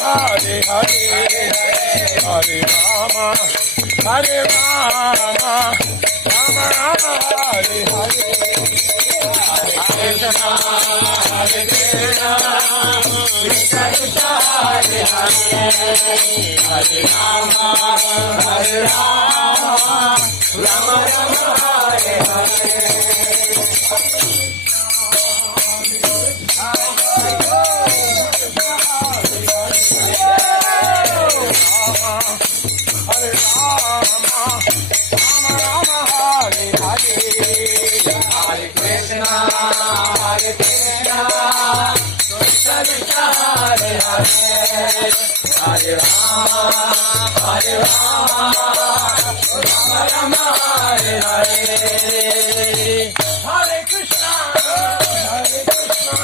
Hare Hare, Hare Rama, Hare Rama, Rama Rama, Hare Hare. Hare Krishna, Hare Krishna, Krishna Krishna, Hare Hare, Hare Rama, Hare Rama, Rama Rama, Hare Hare. Hare Rama, Hare Rama, Rama Rama, Hare Hare. Hare Krishna, Hare Krishna,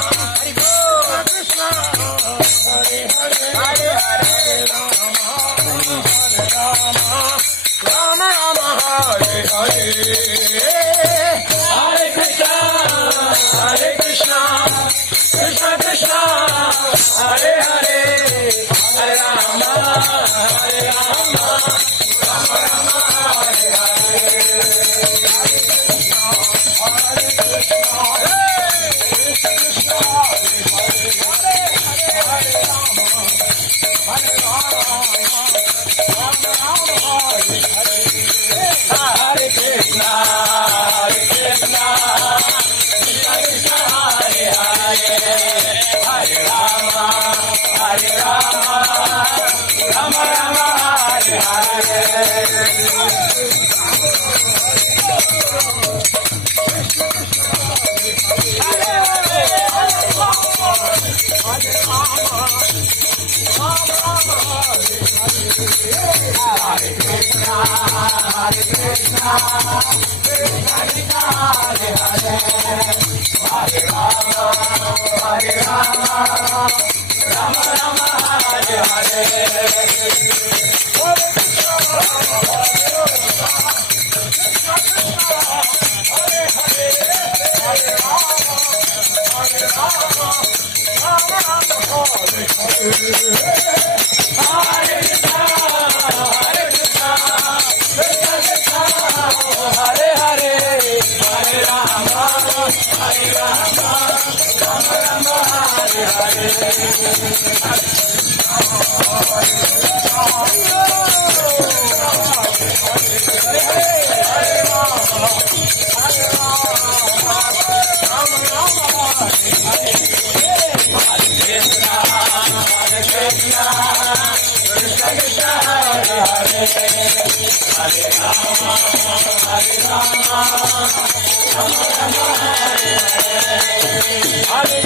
Krishna Krishna, Hare Hare, Hare Hare, Rama, Hare Rama, Rama Rama, Hare Hare. Hare Krishna, Hare Krishna, Krishna Krishna, Hare Hare, Hare Rama, Hare Rama, Rama Rama, Hare Hare. Hare Krishna, Krishna Krishna, Hare Hare, Hare Rama, Hare Rama, Rama Rama, Hare Hare. Hare Krishna, Hare Krishna, Krishna Krishna, Hare Hare, Hare Rama, Hare Rama, Rama Rama, Hare Hare. Hare Krishna, Hare Krishna, Krishna Krishna, Hare Hare, Hare Rama, Hare Rama, Rama Rama, Hare Hare. Hare Krishna, Hare Hare, Hare Rama, Hare Rama, Rama Rama, Hare Hare. Hare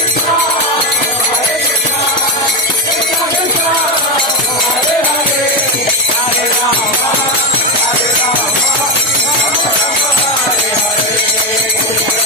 Krishna, Hare Krishna, Krishna Krishna, Hare Hare, Hare Rama, Hare Rama, Rama Rama, Hare Hare.